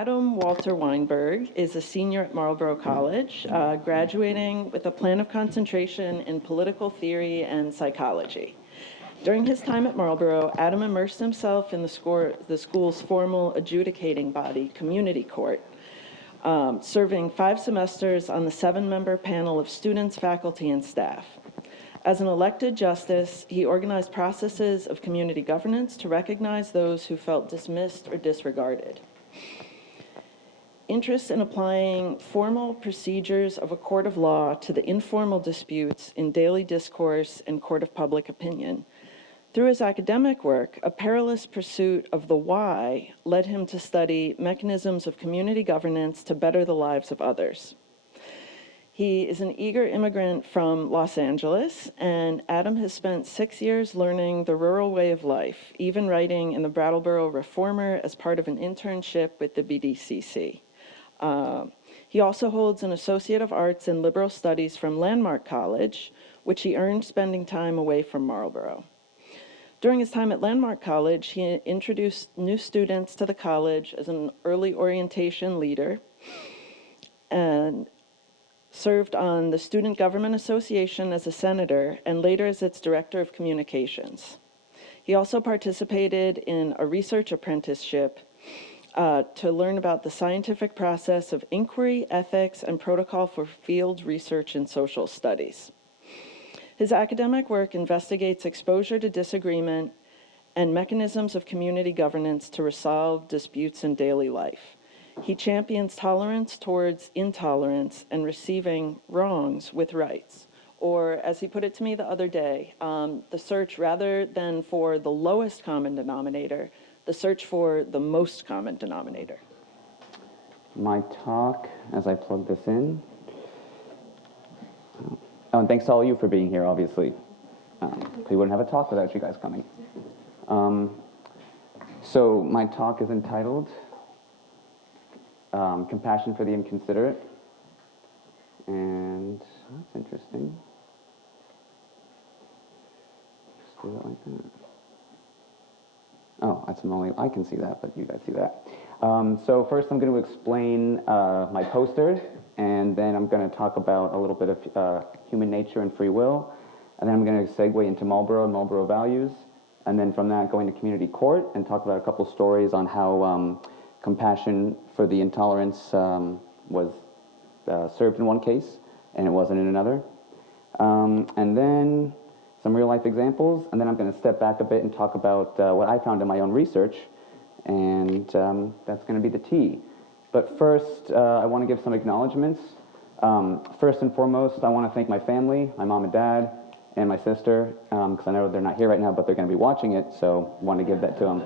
Adam Walter Weinberg is a senior at Marlboro College, graduating with a plan of concentration in political theory and psychology. During his time at Marlboro, Adam immersed himself in the school's formal adjudicating body, Community Court, serving 5 semesters on the 7-member panel of students, faculty, and staff. As an elected justice, he organized processes of community governance to recognize those who felt dismissed or disregarded. Interest in applying formal procedures of a court of law to the informal disputes in daily discourse and court of public opinion. Through his academic work, a perilous pursuit of the why led him to study mechanisms of community governance to better the lives of others. He is an eager immigrant from Los Angeles, and Adam has spent 6 years learning the rural way of life, even writing in the Brattleboro Reformer as part of an internship with the BDCC. He also holds an Associate of Arts in Liberal Studies from Landmark College, which he earned spending time away from Marlboro. During his time at Landmark College, he introduced new students to the college as an early orientation leader and served on the Student Government Association as a senator and later as its director of communications. He also participated in a research apprenticeship to learn about the scientific process of inquiry, ethics, and protocol for field research in social studies. His academic work investigates exposure to disagreement and mechanisms of community governance to resolve disputes in daily life. He champions tolerance towards intolerance and receiving wrongs with rights. Or, as he put it to me the other day, the search rather than for the lowest common denominator, the search for the most common denominator. My talk, as I plug this in. Oh, and thanks to all of you for being here, obviously. We wouldn't have a talk without you guys coming. So my talk is entitled Compassion for the Inconsiderate. And that's interesting. Just do it like that. Oh, that's only I can see that, but you guys see that. So first I'm going to explain my poster, and then I'm going to talk about a little bit of human nature and free will, and then I'm going to segue into Marlboro and Marlboro values, and then from that go into community court and talk about a couple stories on how compassion for the intolerance was served in one case and it wasn't in another. And then some real-life examples, and then I'm going to step back a bit and talk about what I found in my own research, and that's going to be the T. But first, I want to give some acknowledgments. First and foremost, I want to thank my family, my mom and dad, and my sister, because I know they're not here right now, but they're going to be watching it, so I want to give that to them.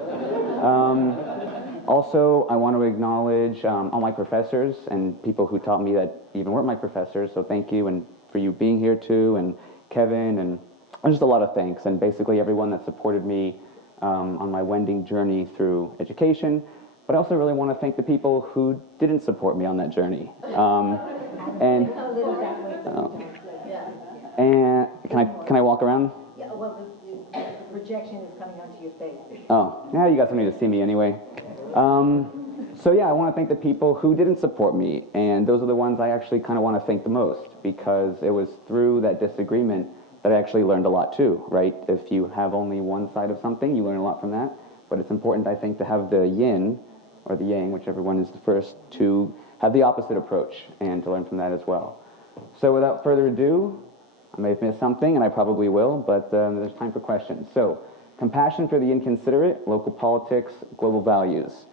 Also, I want to acknowledge all my professors and people who taught me that even weren't my professors, so thank you, and for you being here too, and Kevin, and just a lot of thanks, and basically everyone that supported me on my wending journey through education. But I also really want to thank the people who didn't support me on that journey. And can I walk around? Yeah, well, the projection is coming onto your face. Oh, yeah, you guys don't need to see me anyway. So yeah, I want to thank the people who didn't support me, and those are the ones I actually kind of want to thank the most, because it was through that disagreement that I actually learned a lot too, right? If you have only one side of something, you learn a lot from that, but it's important, I think, to have the yin, or the yang, whichever one is the first, to have the opposite approach, and to learn from that as well. So without further ado, I may have missed something, and I probably will, but there's time for questions. So, compassion for the inconsiderate, local politics, global values.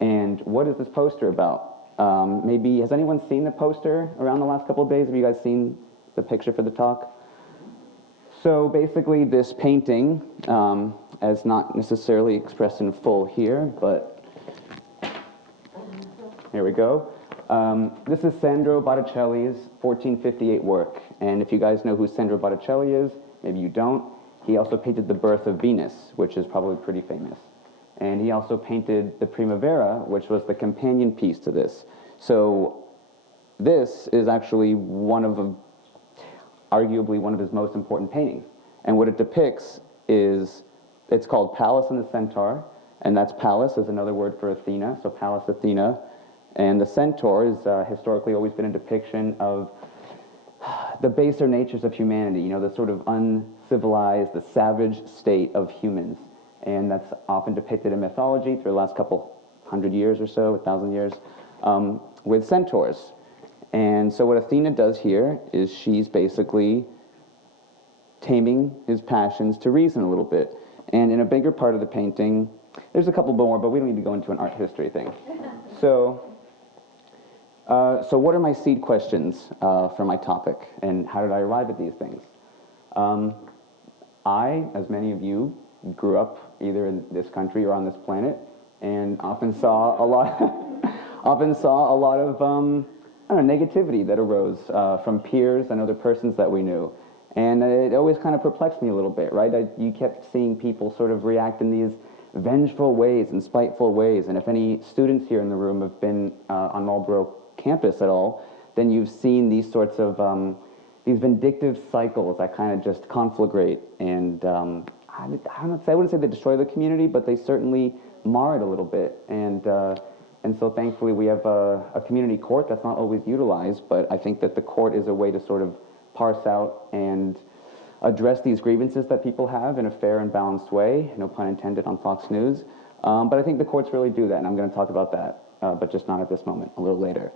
And what is this poster about? Maybe, has anyone seen the poster around the last couple of days? Have you guys seen the picture for the talk? So basically this painting, as not necessarily expressed in full here, but here we go. This is Sandro Botticelli's 1458 work. And if you guys know who Sandro Botticelli is, maybe you don't, he also painted The Birth of Venus, which is probably pretty famous. And he also painted The Primavera, which was the companion piece to this. So this is actually arguably one of his most important paintings. And what it depicts is, it's called Pallas and the Centaur, and that's Pallas is another word for Athena, so Pallas Athena, And the centaur has historically always been a depiction of the baser natures of humanity, you know, the sort of uncivilized, the savage state of humans. And that's often depicted in mythology through the last couple hundred years or so, 1,000 years, with centaurs. And so what Athena does here is she's basically taming his passions to reason a little bit. And in a bigger part of the painting, there's a couple more, but we don't need to go into an art history thing. So what are my seed questions for my topic, and how did I arrive at these things? I, as many of you, grew up either in this country or on this planet, and often saw a lot, of I don't know, negativity that arose from peers and other persons that we knew, and it always kind of perplexed me a little bit, right? You kept seeing people sort of react in these vengeful ways and spiteful ways, and if any students here in the room have been on Marlboro campus at all, then you've seen these sorts of these vindictive cycles that kind of just conflagrate, and I wouldn't say they destroy the community, but they certainly mar it a little bit. And so thankfully we have a community court that's not always utilized, but I think that the court is a way to sort of parse out and address these grievances that people have in a fair and balanced way, no pun intended on Fox News. But I think the courts really do that, and I'm going to talk about that, but just not at this moment, a little later.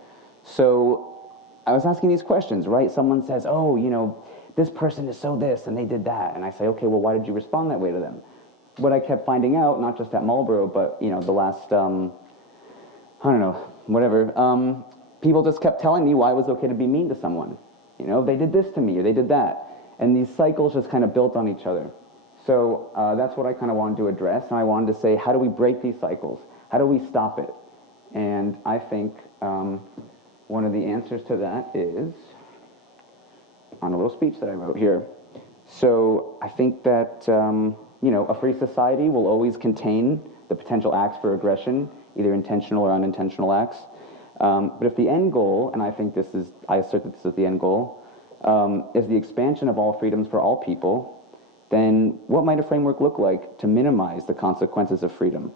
So I was asking these questions, right? Someone says, oh, you know, this person is so this, and they did that. And I say, okay, well, why did you respond that way to them? What I kept finding out, not just at Marlboro, but, you know, the last, I don't know, whatever, people just kept telling me why it was okay to be mean to someone. You know, they did this to me, or they did that. And these cycles just kind of built on each other. So that's what I kind of wanted to address, and I wanted to say, how do we break these cycles? How do we stop it? And I think one of the answers to that is on a little speech that I wrote here. So I think that, you know, a free society will always contain the potential acts for aggression, either intentional or unintentional acts. But if the end goal, and I assert that this is the end goal, is the expansion of all freedoms for all people, then what might a framework look like to minimize the consequences of freedom?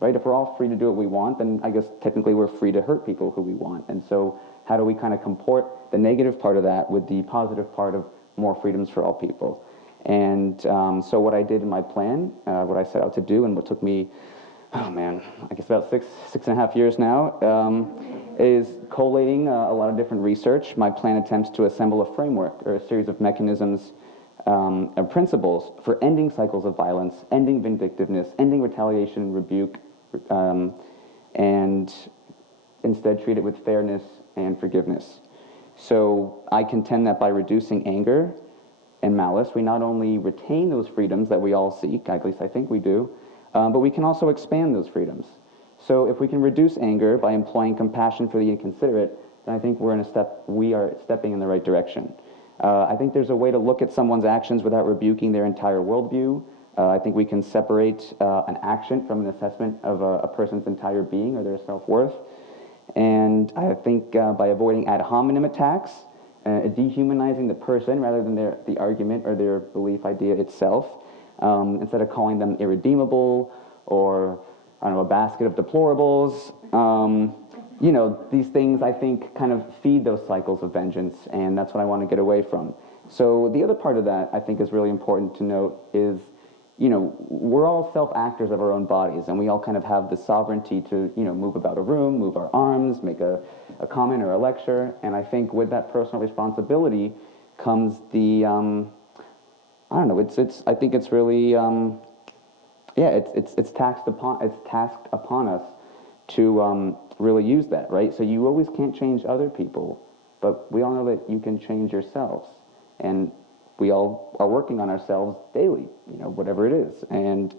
Right? If we're all free to do what we want, then I guess technically we're free to hurt people who we want. And so how do we kind of comport the negative part of that with the positive part of more freedoms for all people? And so what I did in my plan, what I set out to do, and what took me, oh man, I guess about six and a half years now, is collating a lot of different research. My plan attempts to assemble a framework or a series of mechanisms and principles for ending cycles of violence, ending vindictiveness, ending retaliation and rebuke, and instead treat it with fairness and forgiveness. So I contend that by reducing anger and malice, we not only retain those freedoms that we all seek, at least I think we do, but we can also expand those freedoms. So if we can reduce anger by employing compassion for the inconsiderate, then I think we are stepping in the right direction. I think there's a way to look at someone's actions without rebuking their entire worldview. I think we can separate an action from an assessment of a person's entire being or their self-worth. And I think by avoiding ad hominem attacks, dehumanizing the person rather than the argument or their belief idea itself, instead of calling them irredeemable or, I don't know, a basket of deplorables, you know, these things I think kind of feed those cycles of vengeance, and that's what I want to get away from. So the other part of that I think is really important to note is, you know, we're all self-actors of our own bodies, and we all kind of have the sovereignty to, you know, move about a room, move our arms, make a comment or a lecture, and I think with that personal responsibility comes the, I don't know, I think it's really, it's tasked upon us to really use that, right? So you always can't change other people, but we all know that you can change yourselves, and we all are working on ourselves daily, you know, whatever it is. And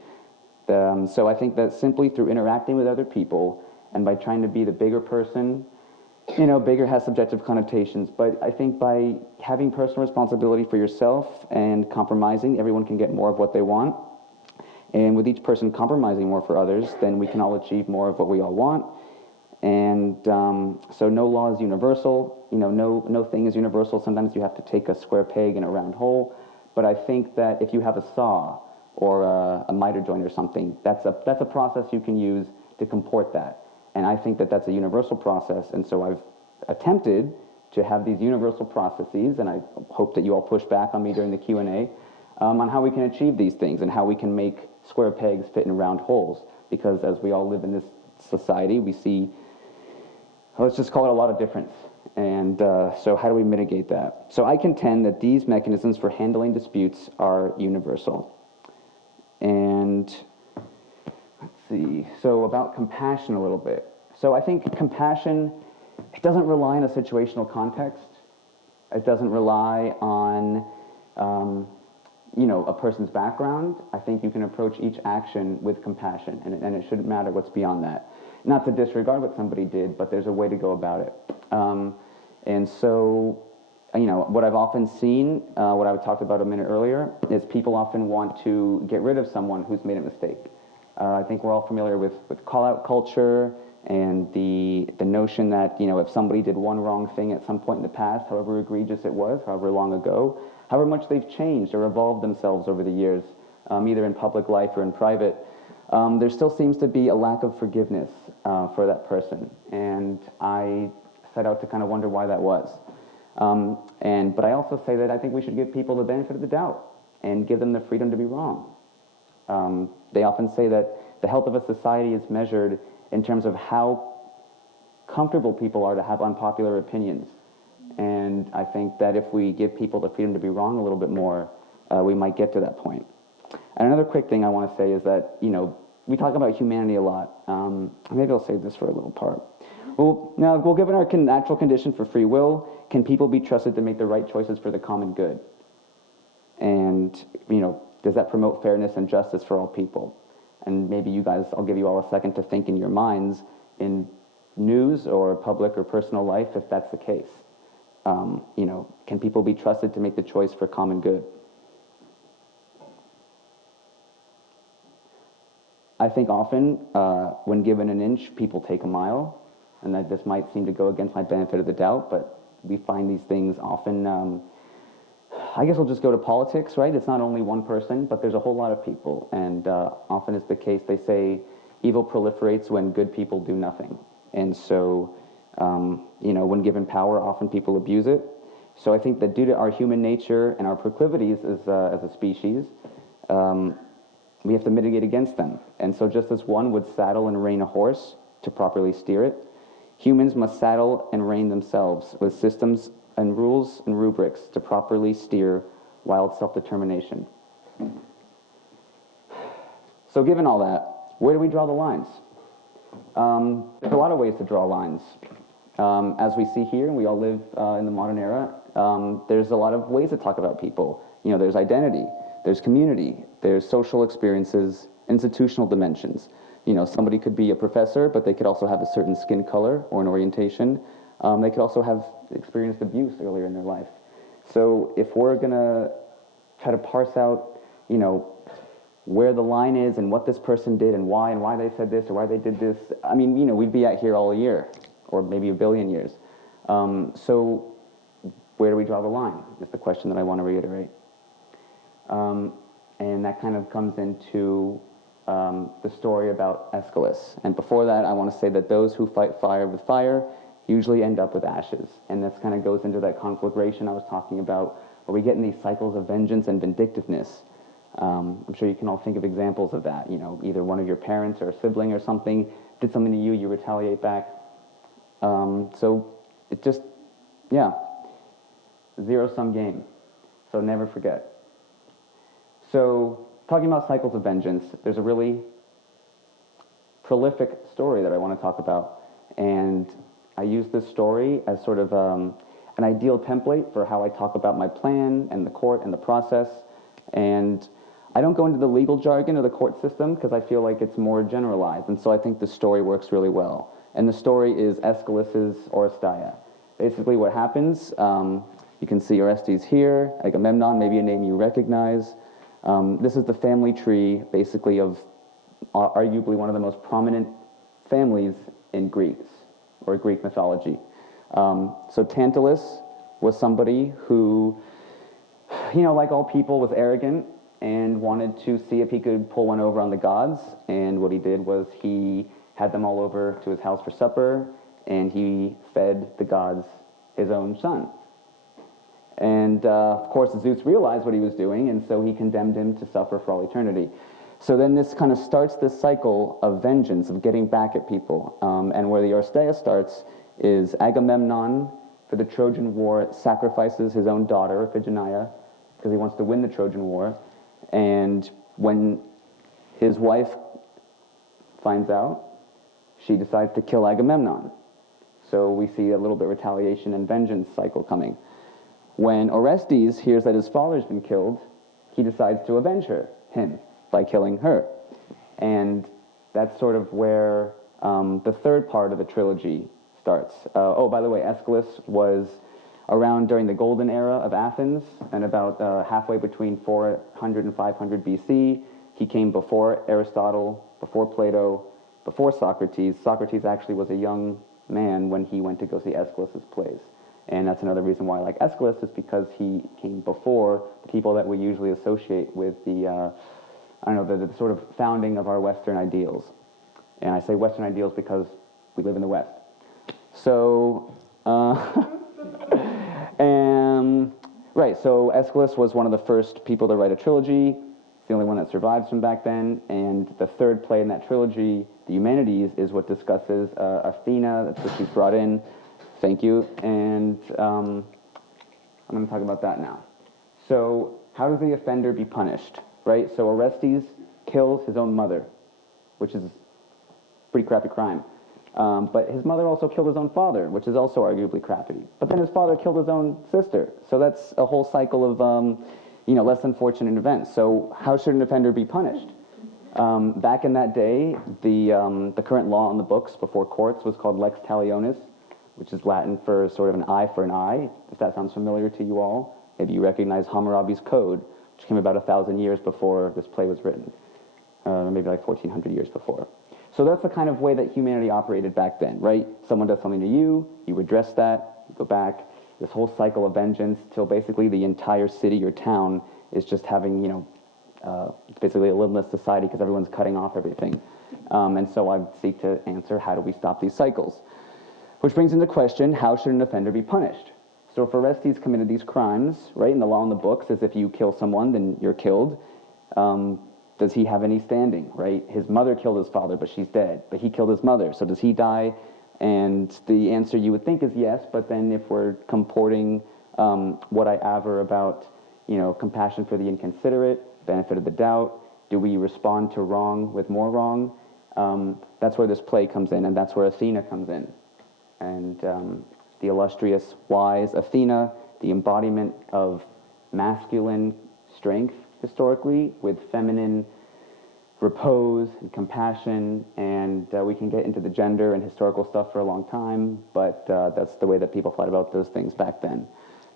so I think that simply through interacting with other people and by trying to be the bigger person, you know, bigger has subjective connotations, but I think by having personal responsibility for yourself and compromising, everyone can get more of what they want. And with each person compromising more for others, then we can all achieve more of what we all want. And so no law is universal. You know, no thing is universal. Sometimes you have to take a square peg in a round hole. But I think that if you have a saw or a miter joint or something, that's a process you can use to comport that. And I think that that's a universal process, and so I've attempted to have these universal processes, and I hope that you all push back on me during the Q&A, on how we can achieve these things and how we can make square pegs fit in round holes. Because as we all live in this society, we see, let's just call it a lot of difference. And so how do we mitigate that? So I contend that these mechanisms for handling disputes are universal. And let's see, so about compassion a little bit. So I think compassion, it doesn't rely on a situational context. It doesn't rely on, a person's background. I think you can approach each action with compassion, and it shouldn't matter what's beyond that. Not to disregard what somebody did, but there's a way to go about it. And so, what I've often seen, what I talked about a minute earlier, is people often want to get rid of someone who's made a mistake. I think we're all familiar with call-out culture and the notion that, if somebody did one wrong thing at some point in the past, however egregious it was, however long ago, however much they've changed or evolved themselves over the years, either in public life or in private, there still seems to be a lack of forgiveness for that person. And I set out to kind of wonder why that was. But I also say that I think we should give people the benefit of the doubt and give them the freedom to be wrong. They often say that the health of a society is measured in terms of how comfortable people are to have unpopular opinions. And I think that if we give people the freedom to be wrong a little bit more, we might get to that point. And another quick thing I want to say is that, we talk about humanity a lot. Maybe I'll save this for a little part. Well, given our natural condition for free will, can people be trusted to make the right choices for the common good? And, does that promote fairness and justice for all people? And maybe you guys, I'll give you all a second to think in your minds in news or public or personal life if that's the case. Can people be trusted to make the choice for common good? I think often when given an inch, people take a mile, and that this might seem to go against my benefit of the doubt, but we find these things often, I guess I'll just go to politics, right? It's not only one person, but there's a whole lot of people, and often it's the case, they say, evil proliferates when good people do nothing. And so, when given power, often people abuse it. So I think that due to our human nature and our proclivities as a species, we have to mitigate against them. And so just as one would saddle and rein a horse to properly steer it, humans must saddle and rein themselves with systems and rules and rubrics to properly steer wild self-determination. So given all that, where do we draw the lines? There's a lot of ways to draw lines. As we see here, and we all live in the modern era, there's a lot of ways to talk about people. There's identity, there's community, there's social experiences, institutional dimensions. Somebody could be a professor, but they could also have a certain skin color or an orientation. They could also have experienced abuse earlier in their life. So if we're going to try to parse out, where the line is and what this person did and why they said this or why they did this, we'd be out here all year or maybe a billion years. So where do we draw the line is the question that I want to reiterate. And that kind of comes into the story about Aeschylus. And before that, I want to say that those who fight fire with fire usually end up with ashes. And this kind of goes into that conflagration I was talking about, where we get in these cycles of vengeance and vindictiveness. I'm sure you can all think of examples of that. Either one of your parents or a sibling or something did something to you, you retaliate back. So it just, zero-sum game. So never forget. So talking about cycles of vengeance, there's a really prolific story that I want to talk about. And I use this story as sort of an ideal template for how I talk about my plan and the court and the process. And I don't go into the legal jargon of the court system because I feel like it's more generalized. And so I think the story works really well. And the story is Aeschylus's Oresteia. Basically what happens, you can see Orestes here, Agamemnon, maybe a name you recognize. This is the family tree, basically, of arguably one of the most prominent families in Greece, or Greek mythology. So Tantalus was somebody who, like all people, was arrogant and wanted to see if he could pull one over on the gods. And what he did was he had them all over to his house for supper, and he fed the gods his own son. And of course, Zeus realized what he was doing, and so he condemned him to suffer for all eternity. So then this kind of starts this cycle of vengeance, of getting back at people. And where the Orsteia starts is Agamemnon, for the Trojan War, sacrifices his own daughter, Iphigenia, because he wants to win the Trojan War. And when his wife finds out, she decides to kill Agamemnon. So we see a little bit of retaliation and vengeance cycle coming. When Orestes hears that his father's been killed, he decides to avenge him, by killing her. And that's sort of where the third part of the trilogy starts. Oh, by the way, Aeschylus was around during the golden era of Athens, and about halfway between 400 and 500 BC. He came before Aristotle, before Plato, before Socrates. Socrates actually was a young man when he went to go see Aeschylus's plays. And that's another reason why I like Aeschylus, is because he came before the people that we usually associate with the the sort of founding of our Western ideals. And I say Western ideals because we live in the West. So, right, so Aeschylus was one of the first people to write a trilogy. It's the only one that survives from back then. And the third play in that trilogy, The Eumenides, is what discusses Athena. That's what she's brought in. Thank you. And I'm going to talk about that now. So how does the offender be punished? Right? So Orestes kills his own mother, which is a pretty crappy crime. But his mother also killed his own father, which is also arguably crappy. But then his father killed his own sister. So that's a whole cycle of, less unfortunate events. So how should an offender be punished? Back in that day, the current law on the books before courts was called lex talionis, which is Latin for sort of an eye for an eye, if that sounds familiar to you all. Maybe you recognize Hammurabi's Code, which came about 1,000 years before this play was written, maybe like 1,400 years before. So that's the kind of way that humanity operated back then, right? Someone does something to you, you address that, you go back, this whole cycle of vengeance till basically the entire city or town is just having, basically a limbless society because everyone's cutting off everything. And so I seek to answer, how do we stop these cycles? Which brings into question, how should an offender be punished? So if Orestes committed these crimes, right, and the law in the books is if you kill someone, then you're killed, does he have any standing, right? His mother killed his father, but she's dead. But he killed his mother, so does he die? And the answer you would think is yes, but then if we're comporting what I aver about, compassion for the inconsiderate, benefit of the doubt, do we respond to wrong with more wrong? That's where this play comes in, and that's where Athena comes in. And the illustrious, wise Athena, the embodiment of masculine strength historically with feminine repose and compassion, and we can get into the gender and historical stuff for a long time, but that's the way that people thought about those things back then.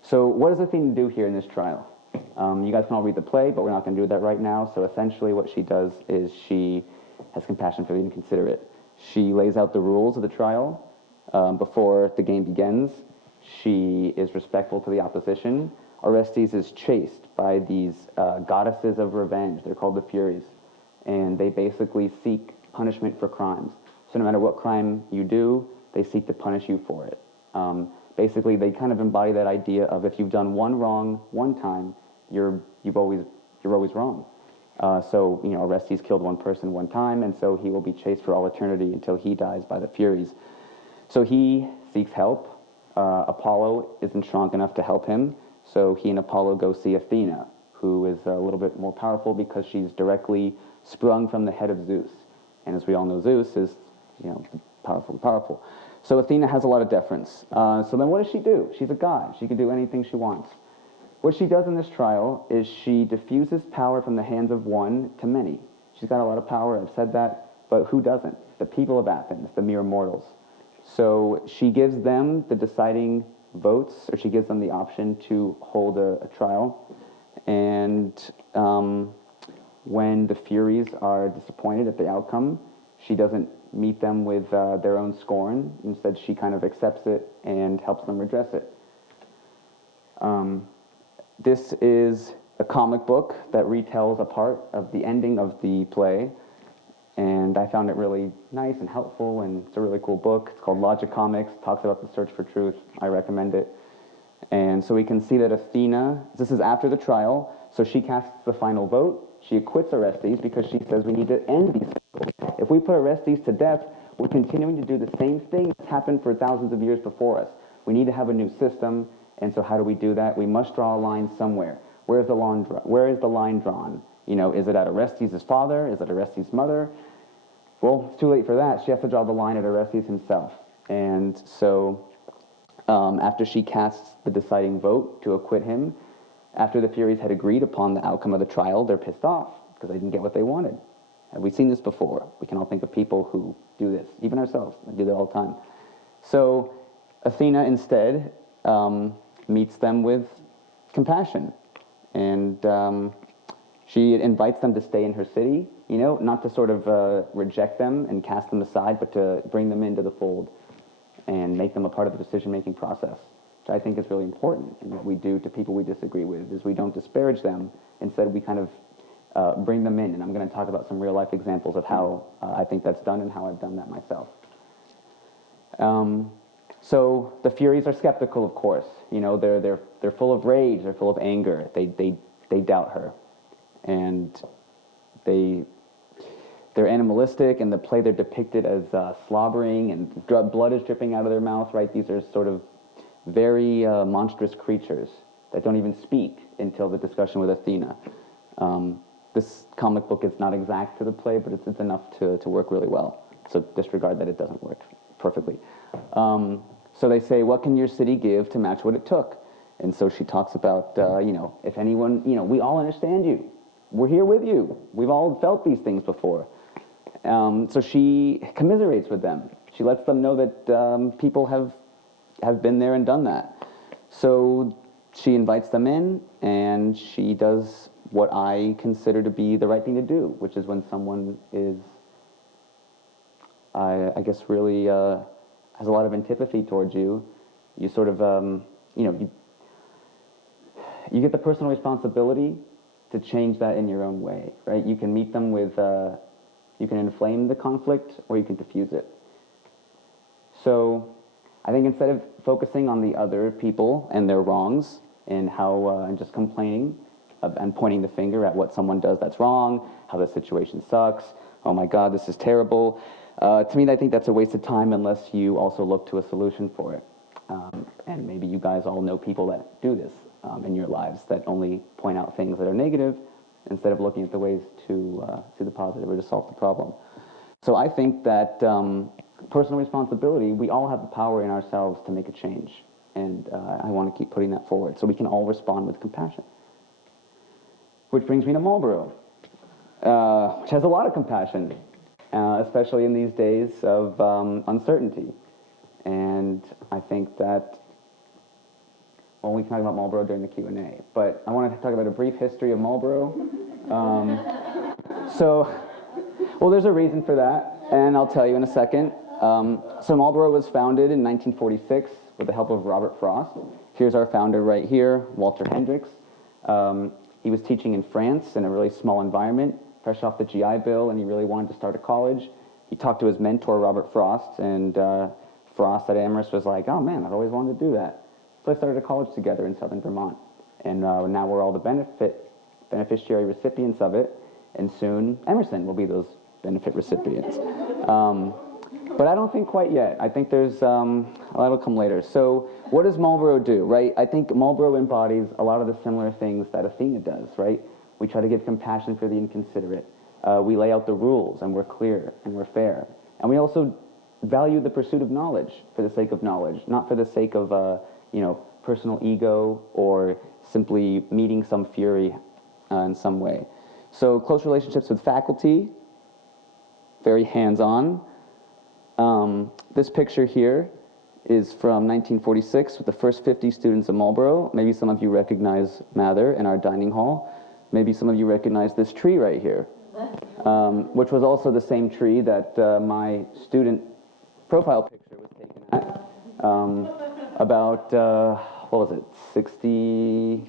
So what does Athena do here in this trial? You guys can all read the play, but we're not going to do that right now. So essentially what she does is she has compassion for the inconsiderate. She lays out the rules of the trial before the game begins. She is respectful to the opposition. Orestes is chased by these goddesses of revenge. They're called the Furies. And they basically seek punishment for crimes. So no matter what crime you do, they seek to punish you for it. Basically, they kind of embody that idea of if you've done one wrong one time, you're always wrong. So Orestes killed one person one time, and so he will be chased for all eternity until he dies by the Furies. So he seeks help. Apollo isn't strong enough to help him, so he and Apollo go see Athena, who is a little bit more powerful because she's directly sprung from the head of Zeus. And as we all know, Zeus is, powerful. So Athena has a lot of deference. So then what does she do? She's a god. She can do anything she wants. What she does in this trial is she diffuses power from the hands of one to many. She's got a lot of power, I've said that, but who doesn't? The people of Athens, the mere mortals. So she gives them the deciding votes, or she gives them the option to hold a trial. And when the Furies are disappointed at the outcome, she doesn't meet them with their own scorn. Instead, she kind of accepts it and helps them redress it. This is a comic book that retells a part of the ending of the play. And I found it really nice and helpful, and it's a really cool book. It's called Logic Comics, talks about the search for truth. I recommend it. And so we can see that Athena, this is after the trial, so she casts the final vote. She acquits Orestes because she says we need to end these cycles. If we put Orestes to death, we're continuing to do the same thing that's happened for thousands of years before us. We need to have a new system, and so how do we do that? We must draw a line somewhere. Where is the line drawn? You know, is it at Orestes' father? Is it Orestes' mother? Well, it's too late for that. She has to draw the line at Orestes himself. And so after she casts the deciding vote to acquit him, after the Furies had agreed upon the outcome of the trial, they're pissed off because they didn't get what they wanted. Have we seen this before? We can all think of people who do this, even ourselves. We do that all the time. So Athena instead meets them with compassion. And she invites them to stay in her city, you know, not to sort of reject them and cast them aside, but to bring them into the fold and make them a part of the decision-making process, which I think is really important in what we do to people we disagree with, is we don't disparage them. Instead, we kind of bring them in. And I'm going to talk about some real-life examples of how I think that's done and how I've done that myself. So the Furies are skeptical, of course. You know, they're full of rage, they're full of anger. They doubt her. And they're animalistic, and the play they're depicted as slobbering, and blood is dripping out of their mouth, right? These are sort of very monstrous creatures that don't even speak until the discussion with Athena. This comic book is not exact to the play, but it's enough to work really well. So disregard that it doesn't work perfectly. So they say, what can your city give to match what it took? And so she talks about, you know, if anyone, you know, we all understand you. We're here with you. We've all felt these things before. So she commiserates with them. She lets them know that people have been there and done that. So she invites them in, and she does what I consider to be the right thing to do, which is when someone is, I guess, really has a lot of antipathy towards you, you sort of, you know, you get the personal responsibility to change that in your own way, right? You can meet them with, you can inflame the conflict, or you can diffuse it. So I think instead of focusing on the other people and their wrongs and how, and just complaining and pointing the finger at what someone does that's wrong, how the situation sucks, oh my God, this is terrible. To me, I think that's a waste of time unless you also look to a solution for it. And maybe you guys all know people that do this in your lives, that only point out things that are negative instead of looking at the ways to see the positive or to solve the problem. So I think that personal responsibility, we all have the power in ourselves to make a change. And I want to keep putting that forward so we can all respond with compassion. Which brings me to Marlboro, which has a lot of compassion, especially in these days of uncertainty. And I think that, well, we can talk about Marlboro during the Q&A, but I want to talk about a brief history of Marlboro. Well, there's a reason for that, and I'll tell you in a second. So Marlboro was founded in 1946 with the help of Robert Frost. Here's our founder right here, Walter Hendricks. He was teaching in France in a really small environment, fresh off the GI Bill, and he really wanted to start a college. He talked to his mentor, Robert Frost, and Frost at Amherst was like, oh man, I've always wanted to do that. So they started a college together in southern Vermont. And now we're all the beneficiary recipients of it, and soon Emerson will be those benefit recipients. But I don't think quite yet. I think there's, that'll come later. So what does Marlboro do, right? I think Marlboro embodies a lot of the similar things that Athena does, right? We try to give compassion for the inconsiderate. We lay out the rules, and we're clear, and we're fair. And we also value the pursuit of knowledge for the sake of knowledge, not for the sake of, you know, personal ego or simply meeting some fury in some way. So close relationships with faculty, very hands-on. This picture here is from 1946 with the first 50 students of Marlboro. Maybe some of you recognize Mather in our dining hall. Maybe some of you recognize this tree right here, which was also the same tree that my student profile picture was taken at about, what was it, 60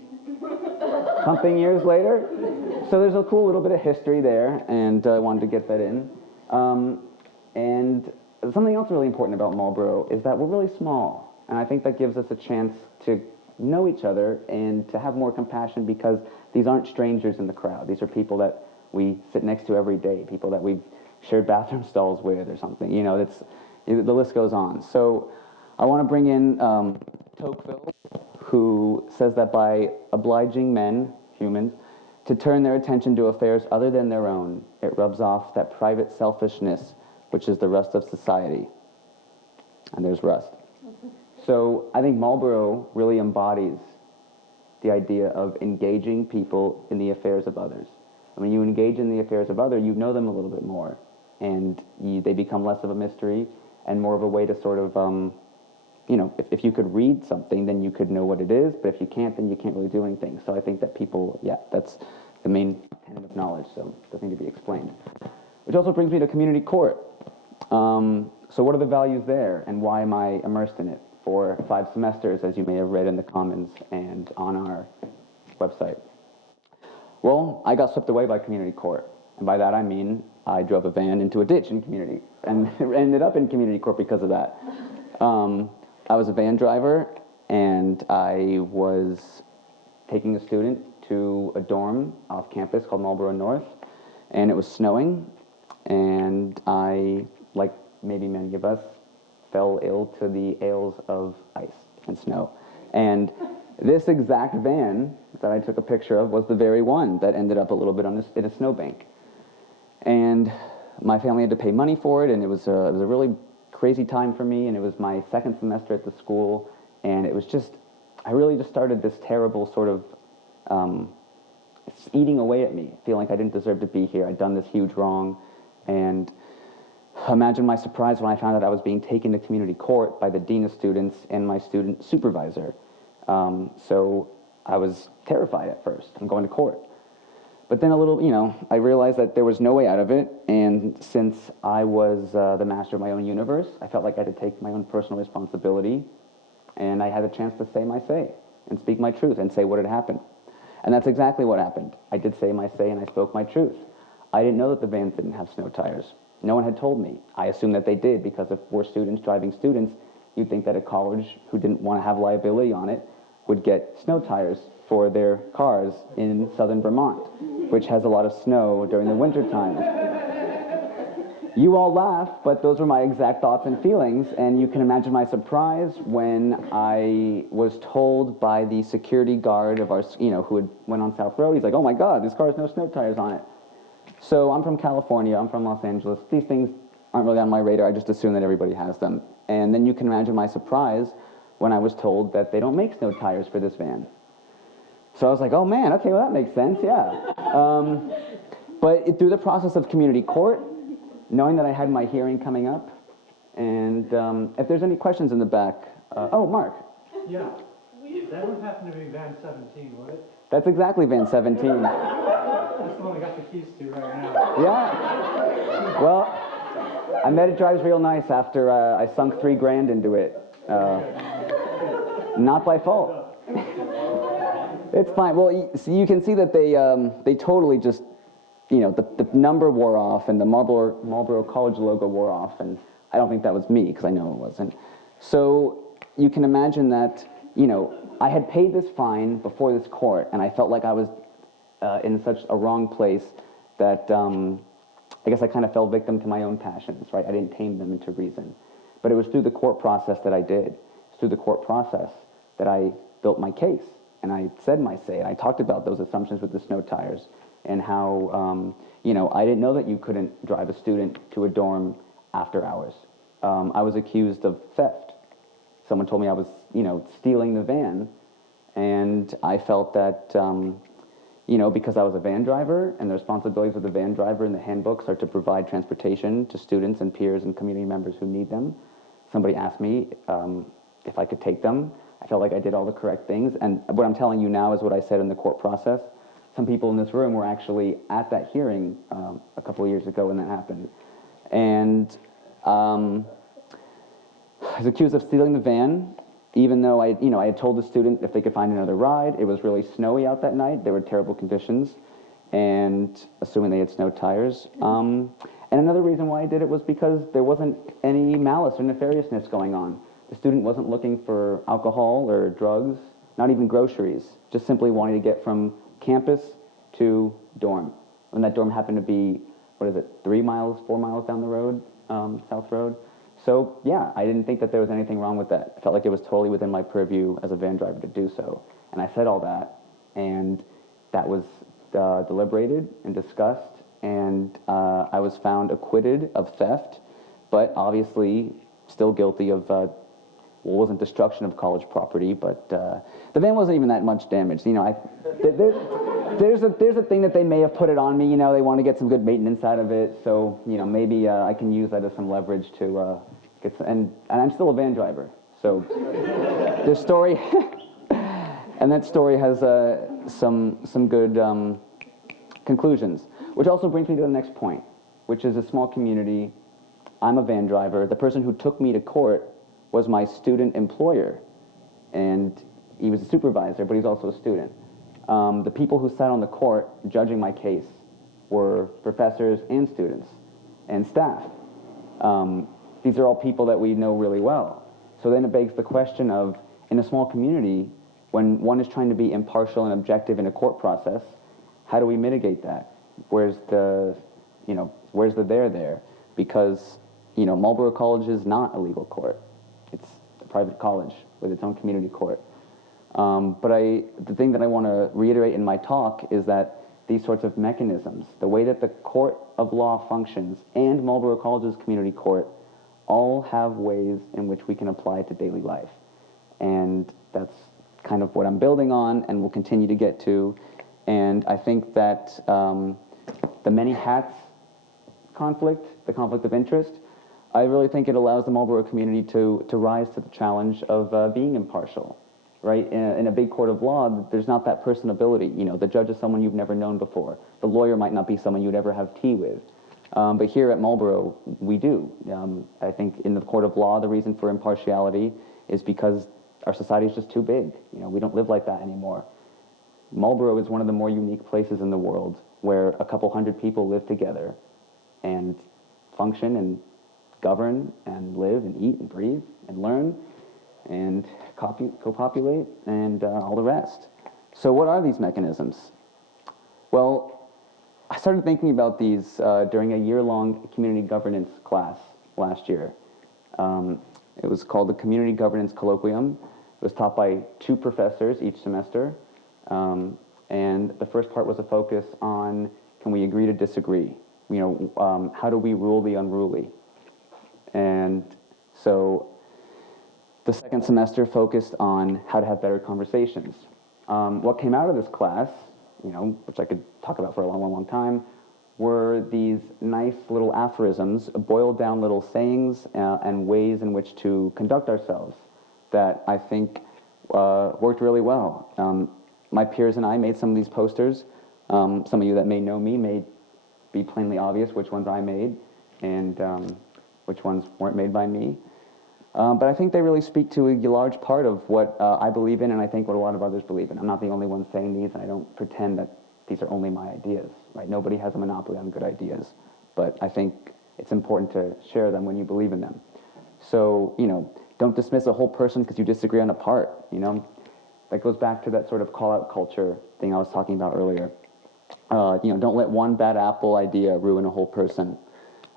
something years later. So there's a cool little bit of history there, and I wanted to get that in. And something else really important about Marlboro is that we're really small. And I think that gives us a chance to know each other and to have more compassion because these aren't strangers in the crowd. These are people that we sit next to every day, people that we've shared bathroom stalls with or something. You know, the list goes on. So I want to bring in Tocqueville, who says that by obliging men, humans, to turn their attention to affairs other than their own, it rubs off that private selfishness which is the rust of society. And there's rust. So I think Marlboro really embodies the idea of engaging people in the affairs of others. And when you engage in the affairs of others, you know them a little bit more. And they become less of a mystery and more of a way to sort of, you know, if you could read something, then you could know what it is. But if you can't, then you can't really do anything. So I think that people, yeah, that's the main tenet of knowledge. So it doesn't need to be explained. Which also brings me to community court. So what are the values there, and why am I immersed in it for 5 semesters, as you may have read in the Commons and on our website? Well, I got swept away by community court, and by that I mean I drove a van into a ditch in community, and ended up in community court because of that. I was a van driver, and I was taking a student to a dorm off campus called Marlboro North, and it was snowing, and I, like maybe many of us, fell ill to the ails of ice and snow. And this exact van that I took a picture of was the very one that ended up a little bit in a snowbank. And my family had to pay money for it, and it was a really crazy time for me, and it was my 2nd semester at the school, and it was just, I really just started this terrible sort of eating away at me, feeling like I didn't deserve to be here. I'd done this huge wrong, and imagine my surprise when I found out I was being taken to community court by the dean of students and my student supervisor. So I was terrified at first. I'm going to court. But then a little, you know, I realized that there was no way out of it, and since I was the master of my own universe, I felt like I had to take my own personal responsibility, and I had a chance to say my say, and speak my truth, and say what had happened. And that's exactly what happened. I did say my say, and I spoke my truth. I didn't know that the vans didn't have snow tires. No one had told me. I assumed that they did, because if we're students driving students, you'd think that a college who didn't want to have liability on it would get snow tires for their cars in southern Vermont, which has a lot of snow during the winter time. You all laugh, but those were my exact thoughts and feelings, and you can imagine my surprise when I was told by the security guard of our, you know, who had went on South Road, he's like, oh my God, this car has no snow tires on it. So I'm from California, I'm from Los Angeles. These things aren't really on my radar, I just assume that everybody has them. And then you can imagine my surprise when I was told that they don't make snow tires for this van. So I was like, oh man, okay, well that makes sense, yeah. But through the process of community court, knowing that I had my hearing coming up, and if there's any questions in the back, oh, Mark. Yeah, that would happen to be van 17, would it? That's exactly van 17. That's the one I got the keys to right now. Yeah. Well, I bet it drives real nice after I sunk $3,000 into it. Not by fault. It's fine. Well, you can see that they totally just, you know, the number wore off and the Marlboro College logo wore off, and I don't think that was me, because I know it wasn't. So you can imagine that, you know, I had paid this fine before this court, and I felt like I was in such a wrong place that I guess I kind of fell victim to my own passions, right? I didn't tame them into reason. But it was through the court process that I did. It's through the court process that I built my case, and I said my say, and I talked about those assumptions with the snow tires, and how, you know, I didn't know that you couldn't drive a student to a dorm after hours. I was accused of theft. Someone told me I was, you know, stealing the van, and I felt that, you know, because I was a van driver, and the responsibilities of the van driver in the handbooks are to provide transportation to students and peers and community members who need them. Somebody asked me if I could take them. I felt like I did all the correct things, and what I'm telling you now is what I said in the court process. Some people in this room were actually at that hearing a couple of years ago when that happened. And I was accused of stealing the van, even though I had told the student if they could find another ride. It was really snowy out that night. There were terrible conditions, and assuming they had snow tires. And And another reason why I did it was because there wasn't any malice or nefariousness going on. The student wasn't looking for alcohol or drugs, not even groceries, just simply wanting to get from campus to dorm. And that dorm happened to be, 3 miles, 4 miles down the road, South Road. So yeah, I didn't think that there was anything wrong with that. I felt like it was totally within my purview as a van driver to do so. And I said all that, and that was deliberated and discussed, and I was found acquitted of theft, but obviously still guilty of, it wasn't destruction of college property, but the van wasn't even that much damaged. You know, there's a thing that they may have put it on me. You know, they want to get some good maintenance out of it, so you know maybe I can use that as some leverage to get some, and I'm still a van driver, so this story. And that story has some good conclusions, which also brings me to the next point, which is a small community. I'm a van driver. The person who took me to court was my student employer, and he was a supervisor, but he's also a student. The people who sat on the court judging my case were professors and students and staff. These are all people that we know really well. So then it begs the question of, in a small community, when one is trying to be impartial and objective in a court process, how do we mitigate that? Where's the there? Because, you know, Marlboro College is not a legal court. It's a private college with its own community court. But the thing that I want to reiterate in my talk is that these sorts of mechanisms, the way that the court of law functions and Marlboro College's community court, all have ways in which we can apply to daily life. And that's kind of what I'm building on and will continue to get to. And I think that the many hats conflict, the conflict of interest, I really think it allows the Marlboro community to rise to the challenge of being impartial, right? In a big court of law, there's not that personability. You know, the judge is someone you've never known before. The lawyer might not be someone you'd ever have tea with. But here at Marlboro, we do. I think in the court of law, the reason for impartiality is because our society is just too big. You know, we don't live like that anymore. Marlboro is one of the more unique places in the world where a couple hundred people live together and function and govern and live and eat and breathe and learn and co-populate and all the rest. So what are these mechanisms? Well, I started thinking about these during a year-long community governance class last year. It was called the Community Governance Colloquium. It was taught by 2 professors each semester. And the first part was a focus on, can we agree to disagree? You know, how do we rule the unruly? And so the second semester focused on how to have better conversations. What came out of this class, you know, which I could talk about for a long, long, long time, were these nice little aphorisms, boiled down little sayings and ways in which to conduct ourselves that I think worked really well. My peers and I made some of these posters. Some of you that may know me may be plainly obvious which ones I made and which ones weren't made by me. But I think they really speak to a large part of what I believe in, and I think what a lot of others believe in. I'm not the only one saying these, and I don't pretend that these are only my ideas, right? Nobody has a monopoly on good ideas, but I think it's important to share them when you believe in them. So, you know, don't dismiss a whole person because you disagree on a part, you know? That goes back to that sort of call-out culture thing I was talking about earlier. You know, don't let one bad apple idea ruin a whole person.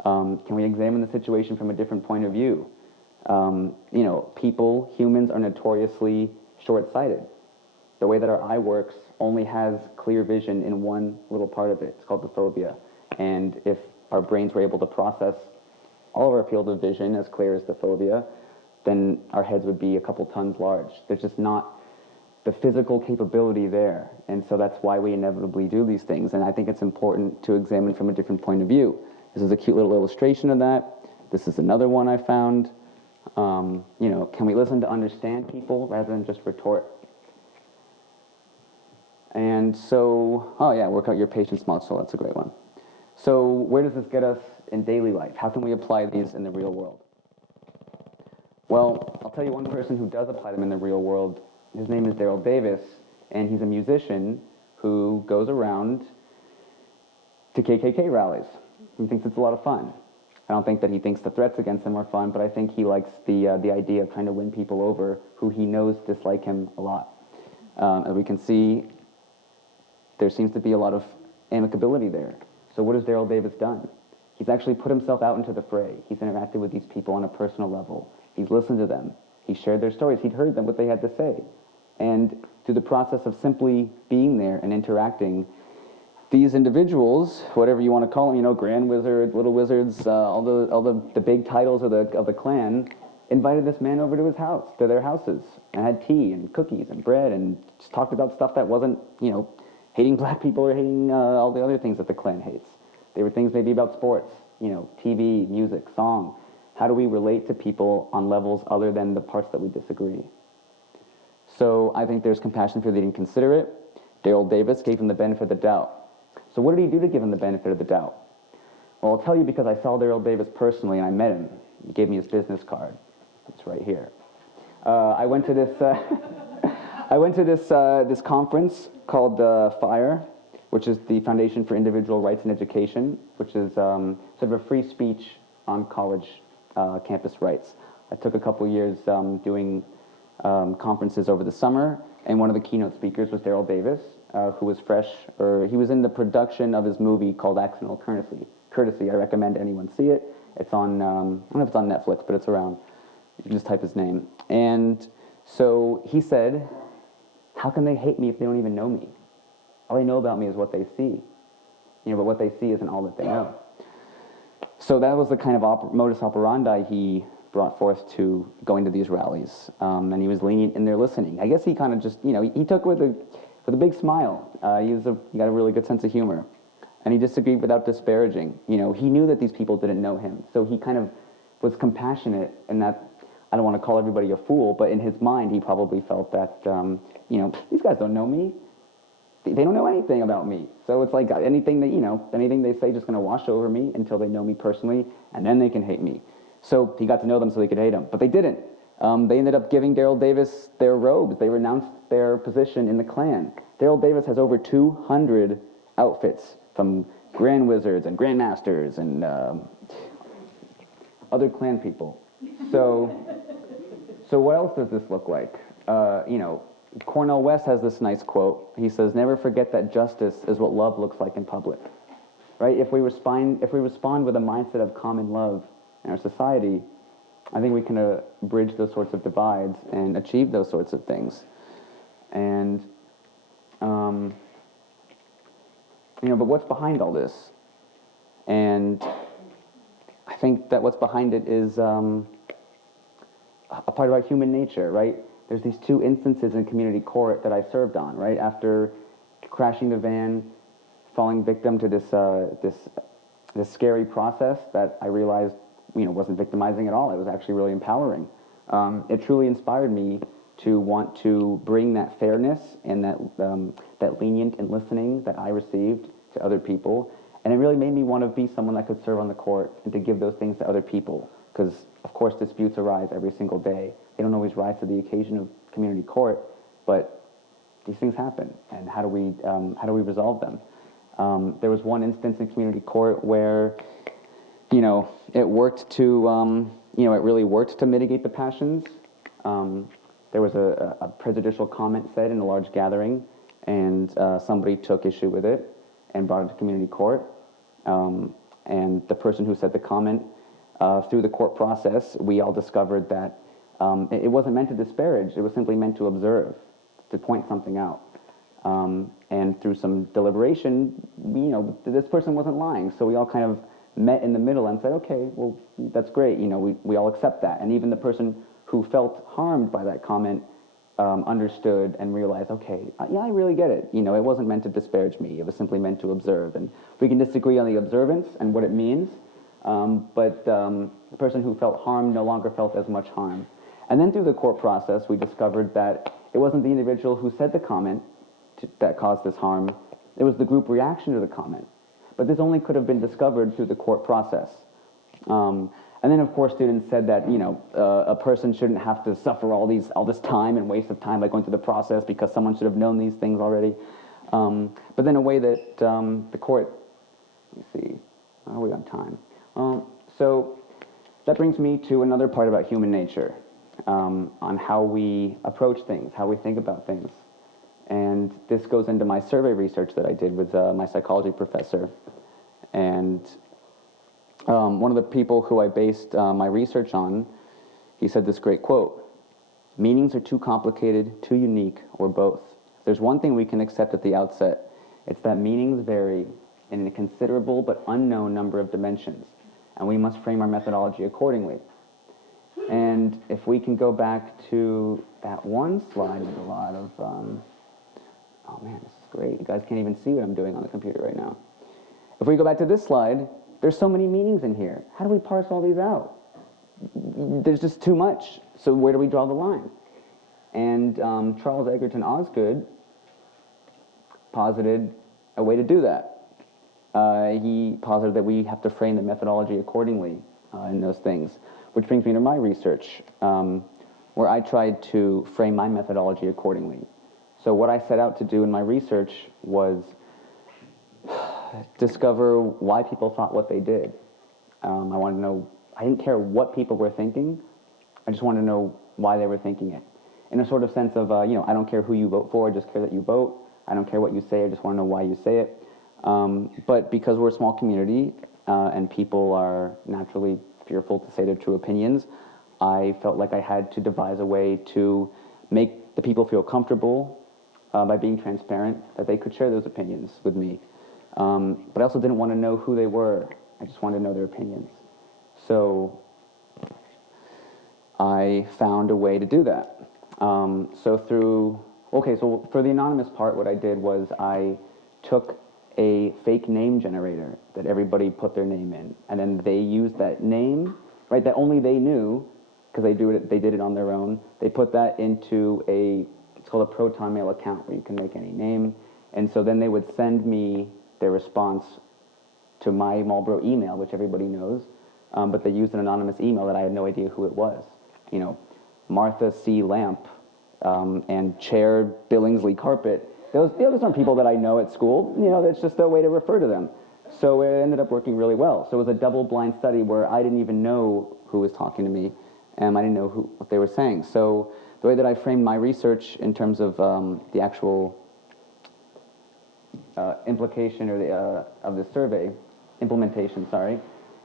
Can we examine the situation from a different point of view? You know, humans are notoriously short-sighted. The way that our eye works only has clear vision in one little part of it. It's called the fovea. And if our brains were able to process all of our field of vision as clear as the fovea, then our heads would be a couple tons large. There's just not the physical capability there. And so that's why we inevitably do these things. And I think it's important to examine from a different point of view. This is a cute little illustration of that. This is another one I found. You know, can we listen to understand people rather than just retort? And so, oh yeah, work out your patience muscle. That's a great one. So where does this get us in daily life? How can we apply these in the real world? Well, I'll tell you one person who does apply them in the real world. His name is Daryl Davis, and he's a musician who goes around to KKK rallies. He thinks it's a lot of fun. I don't think that he thinks the threats against him are fun, but I think he likes the idea of trying to win people over who he knows dislike him a lot. As we can see, there seems to be a lot of amicability there. So what has Daryl Davis done? He's actually put himself out into the fray. He's interacted with these people on a personal level. He's listened to them. He shared their stories. He'd heard them, what they had to say. And through the process of simply being there and interacting, these individuals, whatever you want to call them, Grand Wizard, Little Wizards, all the big titles of the clan, invited this man over to his house, to their houses, and had tea and cookies and bread and just talked about stuff that wasn't, hating black people or hating all the other things that the clan hates. They were things maybe about sports, TV, music, song. How do we relate to people on levels other than the parts that we disagree? So I think there's compassion for the inconsiderate. Daryl Davis gave him the benefit of the doubt. So what did he do to give him the benefit of the doubt? Well, I'll tell you because I saw Daryl Davis personally and I met him. He gave me his business card. It's right here. I went to this. This conference called FIRE, which is the Foundation for Individual Rights in Education, which is sort of a free speech on college campus rights. I took a couple years doing conferences over the summer, and one of the keynote speakers was Daryl Davis, who was he was in the production of his movie called Accidental Courtesy. I recommend anyone see it. It's on, I don't know if it's on Netflix, but it's around. You can just type his name. And so he said, how can they hate me if they don't even know me? All they know about me is what they see. But what they see isn't all that they know. So that was the kind of modus operandi he brought forth to going to these rallies. And he was lenient in their listening. I guess he kind of just, he took with a big smile. He got a really good sense of humor. And he disagreed without disparaging. He knew that these people didn't know him. So he kind of was compassionate, and that, I don't want to call everybody a fool, but in his mind he probably felt that, these guys don't know me. They don't know anything about me. So it's like anything they say just going to wash over me until they know me personally, and then they can hate me. So he got to know them so they could hate him. But they didn't. They ended up giving Daryl Davis their robes. They renounced their position in the clan. Daryl Davis has over 200 outfits from Grand Wizards and Grandmasters and other clan people. So what else does this look like? Cornel West has this nice quote. He says, "Never forget that justice is what love looks like in public." Right? If we respond with a mindset of common love in our society, I think we can bridge those sorts of divides and achieve those sorts of things. And but what's behind all this? And I think that what's behind it is a part of our human nature, right? There's these two instances in community court that I served on, right? After crashing the van, falling victim to this scary process that I realized, wasn't victimizing at all. It was actually really empowering. It truly inspired me to want to bring that fairness and that lenient and listening that I received to other people. And it really made me want to be someone that could serve on the court and to give those things to other people. Because, of course, disputes arise every single day. They don't always rise to the occasion of community court, but these things happen. And how do we resolve them? There was one instance in community court where, it worked to, it really worked to mitigate the passions. There was a prejudicial comment said in a large gathering, and somebody took issue with it and brought it to community court. And the person who said the comment, through the court process, we all discovered that it wasn't meant to disparage. It was simply meant to observe, to point something out. And through some deliberation, this person wasn't lying. So we all kind of met in the middle and said, okay, well, that's great. We all accept that. And even the person who felt harmed by that comment understood and realized, okay, yeah, I really get it. It wasn't meant to disparage me. It was simply meant to observe. And we can disagree on the observance and what it means, but the person who felt harmed no longer felt as much harm. And then through the court process, we discovered that it wasn't the individual who said the comment that caused this harm. It was the group reaction to the comment. But this only could have been discovered through the court process. And then, of course, students said that, a person shouldn't have to suffer all this time and waste of time by going through the process because someone should have known these things already. But then a way that the court, let me see, How are we on time? So that brings me to another part about human nature, on how we approach things, how we think about things. And this goes into my survey research that I did with my psychology professor. And one of the people who I based my research on, he said this great quote: "Meanings are too complicated, too unique, or both. There's one thing we can accept at the outset. It's that meanings vary in a considerable but unknown number of dimensions, and we must frame our methodology accordingly." And if we can go back to that one slide with a lot of, oh man, this is great. You guys can't even see what I'm doing on the computer right now. If we go back to this slide, there's so many meanings in here. How do we parse all these out? There's just too much. So where do we draw the line? And Charles Egerton Osgood posited a way to do that. He posited that we have to frame the methodology accordingly in those things, which brings me to my research, where I tried to frame my methodology accordingly. So what I set out to do in my research was discover why people thought what they did. I wanted to know, I didn't care what people were thinking, I just wanted to know why they were thinking it. In a sort of sense of, I don't care who you vote for, I just care that you vote. I don't care what you say, I just want to know why you say it. But because we're a small community and people are naturally fearful to say their true opinions, I felt like I had to devise a way to make the people feel comfortable by being transparent, that they could share those opinions with me. But I also didn't want to know who they were. I just wanted to know their opinions. So I found a way to do that. So for the anonymous part, what I did was I took a fake name generator that everybody put their name in, and then they used that name, right, that only they knew, because they did it on their own. They put that into it's called a Proton Mail account, where you can make any name, and so then they would send me their response to my Marlboro email, which everybody knows, but they used an anonymous email that I had no idea who it was. Martha C. Lamp and Chair Billingsley Carpet. Those aren't people that I know at school. That's just a way to refer to them. So it ended up working really well. So it was a double-blind study where I didn't even know who was talking to me, and I didn't know what they were saying. So the way that I framed my research in terms of the actual implication or of the survey, implementation,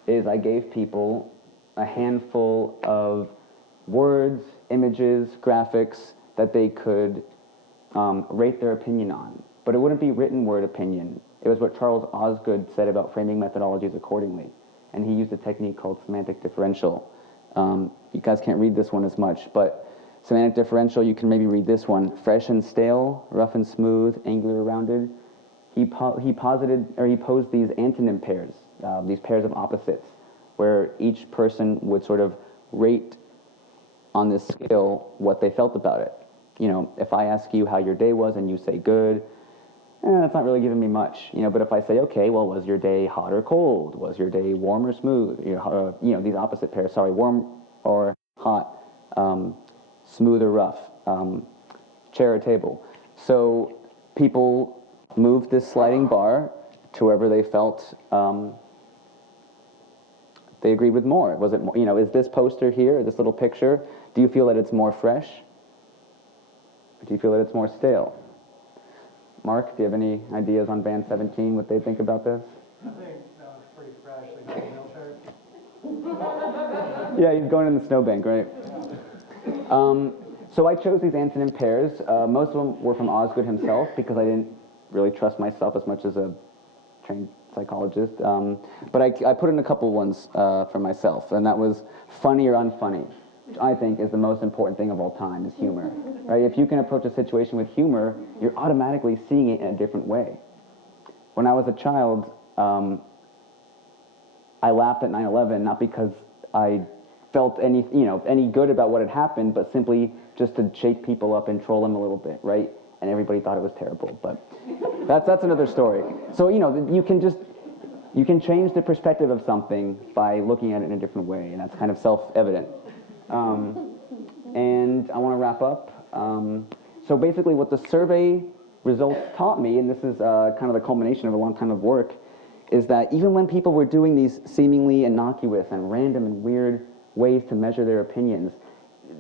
is I gave people a handful of words, images, graphics that they could rate their opinion on. But it wouldn't be written word opinion. It was what Charles Osgood said about framing methodologies accordingly. And he used a technique called semantic differential. You guys can't read this one as much, but semantic differential, you can maybe read this one. Fresh and stale, rough and smooth, angular, rounded. He posed these antonym pairs, these pairs of opposites, where each person would sort of rate on this scale what they felt about it. If I ask you how your day was and you say good, that's not really giving me much. But if I say, okay, well, was your day hot or cold? Was your day warm or smooth? These opposite pairs, warm or hot, smooth or rough, chair or table. So people moved this sliding bar to wherever they felt they agreed with more. Was it, is this poster here, this little picture, do you feel that it's more fresh? Or do you feel that it's more stale? Mark, do you have any ideas on Band 17, what they think about this? I think that was pretty fresh, like the military. Yeah, he's going in the snowbank, right? So I chose these antonym pairs. Most of them were from Osgood himself because I didn't really trust myself as much as a trained psychologist. But I put in a couple ones for myself, and that was funny or unfunny, which I think is the most important thing of all time, is humor. Right? If you can approach a situation with humor, you're automatically seeing it in a different way. When I was a child, I laughed at 9/11, not because I felt any good about what had happened, but simply just to shake people up and troll them a little bit, right? And everybody thought it was terrible, but that's another story. So you can change the perspective of something by looking at it in a different way, and that's kind of self-evident. And I want to wrap up. So basically, what the survey results taught me, and this is kind of the culmination of a long time of work, is that even when people were doing these seemingly innocuous and random and weird ways to measure their opinions,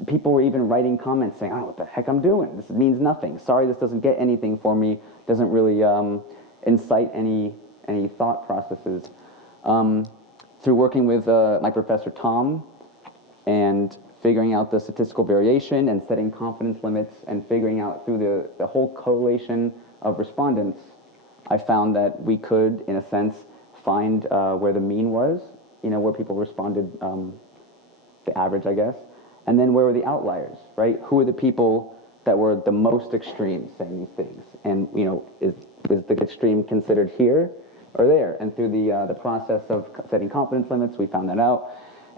people were even writing comments saying, I don't know what the heck I'm doing. This means nothing. Sorry, this doesn't get anything for me. Doesn't really incite any thought processes. Through working with my professor Tom and figuring out the statistical variation and setting confidence limits and figuring out through the whole collation of respondents, I found that we could, in a sense, find where the mean was, where people responded, the average, I guess, and then where were the outliers, right? Who are the people that were the most extreme saying these things? And, is the extreme considered here or there? And through the process of setting confidence limits, we found that out.